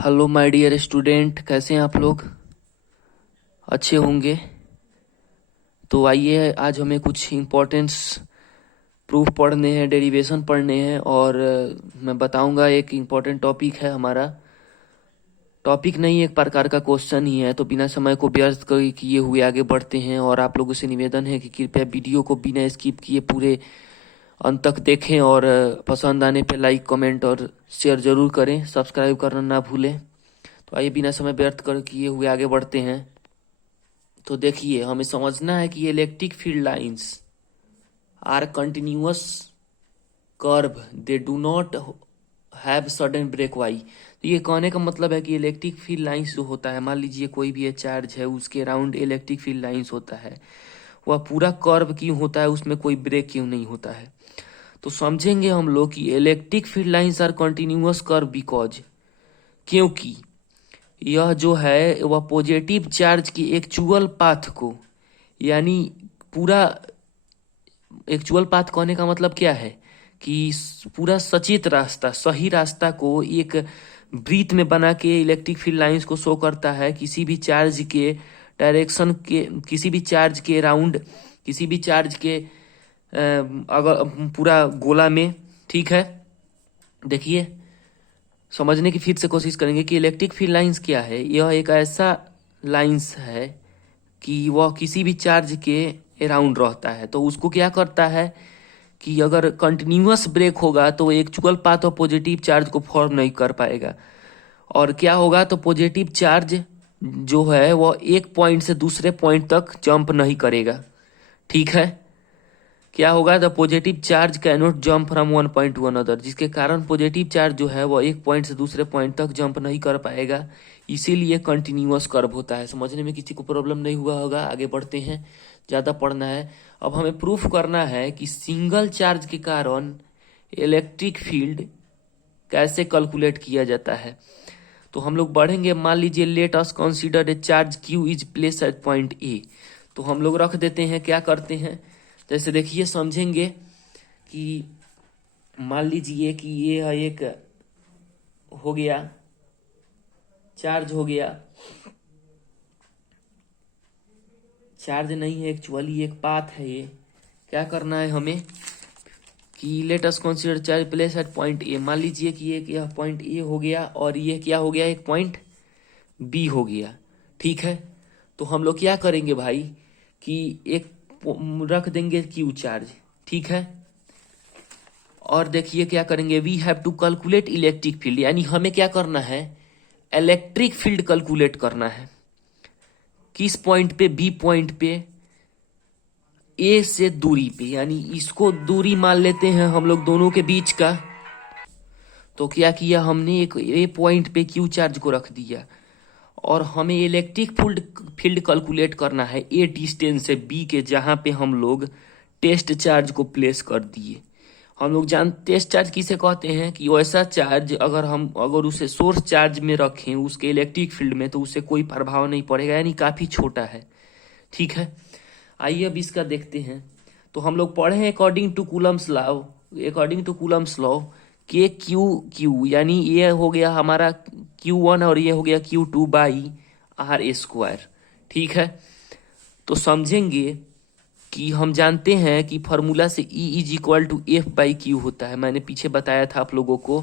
Hello my dear student, कैसे हैं आप लोग? अच्छे होंगे। तो आइए, आज हमें कुछ इम्पोर्टेंस प्रूफ पढ़ने हैं, डेरिवेशन पढ़ने हैं और मैं बताऊंगा। एक इम्पोर्टेंट टॉपिक है हमारा। टॉपिक नहीं, एक प्रकार का क्वेश्चन ही है। तो बिना समय को व्यर्थ किए हुए आगे बढ़ते हैं और आप लोगों से निवेदन है कि कृपया वीडियो को बिना स्किप किए पूरे अंत तक देखें और पसंद आने पे लाइक, कमेंट और शेयर जरूर करें। सब्सक्राइब करना ना भूलें। तो आइए, बिना समय व्यर्थ कर किए हुए आगे बढ़ते हैं। तो देखिए, हमें समझना है कि electric field lines are continuous curve, they do not have sudden break. Why? तो ये कहने का मतलब है कि इलेक्ट्रिक फील्ड लाइंस जो होता है, मान लीजिए कोई भी चार्ज है, उसके अराउंड इलेक्ट्रिक फील्ड लाइंस होता है, वह पूरा कर्व क्यों होता है, उसमें कोई ब्रेक क्यों नहीं होता है। तो समझेंगे हम लोग कि electric field lines are continuous curve because, क्योंकि यह जो है वह पॉजिटिव चार्ज की एक्चुअल पाथ को, यानी पूरा एक्चुअल पाथ कहने का मतलब क्या है कि पूरा सचेत रास्ता, सही रास्ता को एक वृत्त में बना के इलेक्ट्रिक फील्ड लाइंस को शो करता है। किसी भी चार्ज के डायरेक्शन के, किसी भी चार्ज के अराउंड, किसी भी चार्ज के अगर पूरा गोला में, ठीक है। देखिए, समझने की फिर से कोशिश करेंगे कि इलेक्ट्रिक फील्ड लाइंस क्या है। यह एक ऐसा लाइंस है कि वह किसी भी चार्ज के अराउंड रहता है। तो उसको क्या करता है कि अगर कंटिन्यूअस ब्रेक होगा तो actual path of positive charge को फॉर्म नहीं कर पाएगा। और क्या होगा, तो पॉजिटिव चार्ज जो है वह एक पॉइंट से दूसरे पॉइंट तक जंप नहीं करेगा, ठीक है। क्या होगा, the positive charge can not jump from one point two another, जिसके कारण पॉजिटिव चार्ज जो है वो एक पॉइंट से दूसरे पॉइंट तक जंप नहीं कर पाएगा। इसीलिए कंटिन्यूअस कर्व होता है। समझने में किसी को प्रॉब्लम नहीं हुआ होगा। आगे बढ़ते हैं, ज़्यादा पढ़ना है। अब हमें प्रूफ करना है कि सिंगल चार्ज के कारण इलेक्ट्रिक फील्ड कैसे कैलकुलेट किया जाता है। तो हम लोग बढ़ेंगे। मान लीजिए, let us consider a charge Q is place at point A. तो हम लोग रख देते हैं, क्या करते हैं, जैसे देखिए समझेंगे कि मान लीजिए कि ये एक हो गया, चार्ज हो गया, चार्ज नहीं है एक्चुअली, एक पाथ है ये। क्या करना है हमें कि let us consider charge place at point A. मान लीजिए कि एक यह पॉइंट ए हो गया और ये क्या हो गया, एक पॉइंट बी हो गया, ठीक है। तो हम लोग क्या करेंगे भाई कि एक रख देंगे क्यू चार्ज, ठीक है। और देखिए क्या करेंगे, we have to calculate electric field, यानी हमें क्या करना है, इलेक्ट्रिक फील्ड कैलकुलेट करना है। किस पॉइंट पे, बी पॉइंट पे, ए से दूरी पे, यानी इसको दूरी मान लेते हैं हम लोग दोनों के बीच का। तो क्या किया हमने, एक ए पॉइंट पे क्यू चार्ज को रख दिया और हमें इलेक्ट्रिक फील्ड फील्ड कैलकुलेट करना है ए डिस्टेंस से बी के, जहां पे हम लोग टेस्ट चार्ज को प्लेस कर दिए। हम लोग जानते, टेस्ट चार्ज किसे कहते हैं कि वैसा चार्ज अगर उसे सोर्स चार्ज में रखें उसके इलेक्ट्रिक फील्ड में, तो उससे कोई प्रभाव नहीं पड़ेगा, यानी काफी छोटा है, ठीक है। आइए अब इसका देखते हैं। तो हम लोग पढ़े हैं according to Coulomb's law, according to Coulomb's law k q q, यानी ये हो गया हमारा Q1 और ये हो गया Q2 बाई आर स्क्वायर, ठीक है। तो समझेंगे कि हम जानते हैं कि फॉर्मूला से E is equal to F by q होता है। मैंने पीछे बताया था आप लोगों को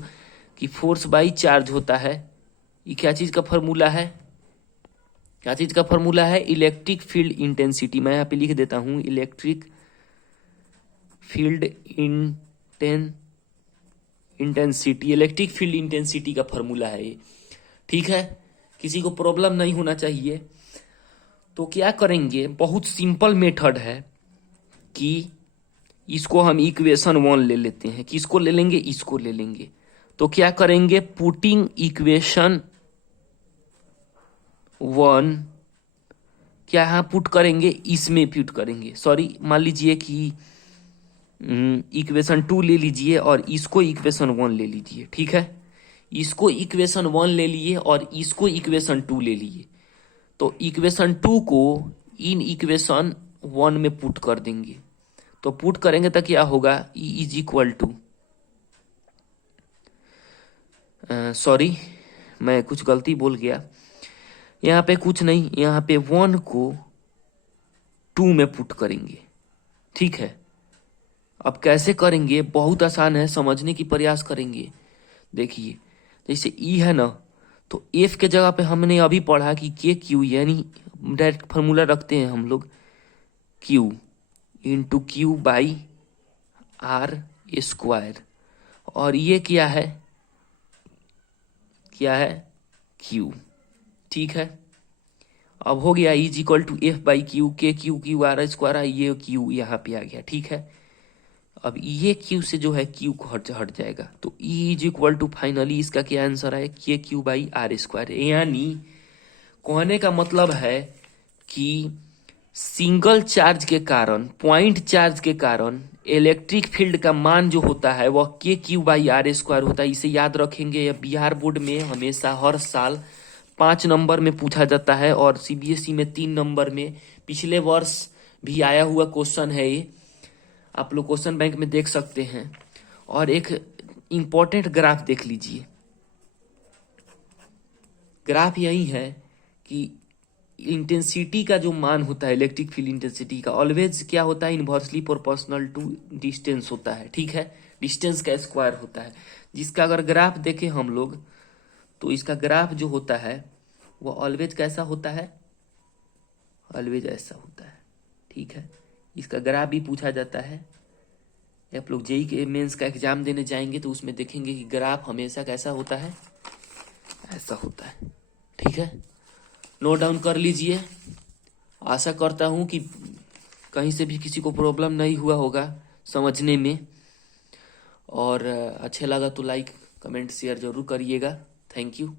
कि फोर्स बाई चार्ज होता है। ये क्या चीज का फॉर्मूला है, क्या चीज का फॉर्मूला है, इलेक्ट्रिक फील्ड इंटेंसिटी। मैं यहाँ पे लिख देता हूँ, electric field intensity, electric field intensity का फॉर्मूला है ये, ठीक है। किसी को प्रॉब्लम नहीं होना चाहिए। तो क्या करेंगे, बहुत सिंपल मेथड है कि इसको हम इक्वेशन 1 ले लेते हैं। किसको ले लेंगे, इसको ले लेंगे। तो क्या करेंगे, पुटिंग इक्वेशन 1, क्या यहाँ पुट करेंगे, इसमें पुट करेंगे, सॉरी, मान लीजिए कि इक्वेशन 2 ले लीजिए और इसको इक्वेशन 1 ले लीजिए, ठीक है। इसको इक्वेशन 1 ले लिए और इसको इक्वेशन 2 ले लिए। तो इक्वेशन 2 को इन इक्वेशन 1 में पुट कर देंगे। तो पुट करेंगे तो क्या होगा, E is equal to, sorry मैं कुछ गलती बोल गया। यहाँ पे कुछ नहीं, यहाँ पे 1 को 2 में पुट करेंगे, ठीक है। अब कैसे करेंगे, बहुत आसान है, समझने की प्रयास करेंगे। देखिए जैसे ई है ना, तो एफ के जगह पे हमने अभी पढ़ा कि के क्यू, यानी डायरेक्ट फार्मूला रखते हैं हम लोग, q into q by r square. और ये क्या है, क्या है, क्यू, ठीक है। अब हो गया is equal to F by q, k q q r square, ये क्यू यहाँ पे आ गया, ठीक है। अब ये क्यू से जो है क्यू को हट हट जाएगा, तो E is equal to finally इसका क्या आंसर है, के क्यू बाई आर स्क्वायर। यानी कहने का मतलब है कि सिंगल चार्ज के कारण, पॉइंट चार्ज के कारण इलेक्ट्रिक फील्ड का मान जो होता है वह के क्यू बाई आर स्क्वायर होता है। इसे याद रखेंगे, यह बिहार बोर्ड में हमेशा हर साल 5 नंबर में पूछा जाता है और सीबीएसई में 3 नंबर में। पिछले वर्ष भी आया हुआ क्वेश्चन है ये, आप लोग क्वेश्चन बैंक में देख सकते हैं। और एक इंपॉर्टेंट ग्राफ देख लीजिए, ग्राफ यही है कि इंटेंसिटी का जो मान होता है, इलेक्ट्रिक फील्ड इंटेंसिटी का, ऑलवेज क्या होता है, इनवर्सली प्रोपोर्शनल टू डिस्टेंस होता है, ठीक है। डिस्टेंस का स्क्वायर होता है, जिसका अगर ग्राफ देखें हम लोग, तो इसका ग्राफ जो होता है वो ऑलवेज कैसा होता है, ऑलवेज ऐसा होता है, ठीक है। इसका ग्राफ भी पूछा जाता है। आप लोग जेई के मेंस का एग्जाम देने जाएंगे तो उसमें देखेंगे कि ग्राफ हमेशा कैसा होता है, ऐसा होता है, ठीक है। नोट डाउन कर लीजिए। आशा करता हूं कि कहीं से भी किसी को प्रॉब्लम नहीं हुआ होगा समझने में, और अच्छे लगा तो लाइक कमेंट शेयर जरूर करिएगा। Thank you.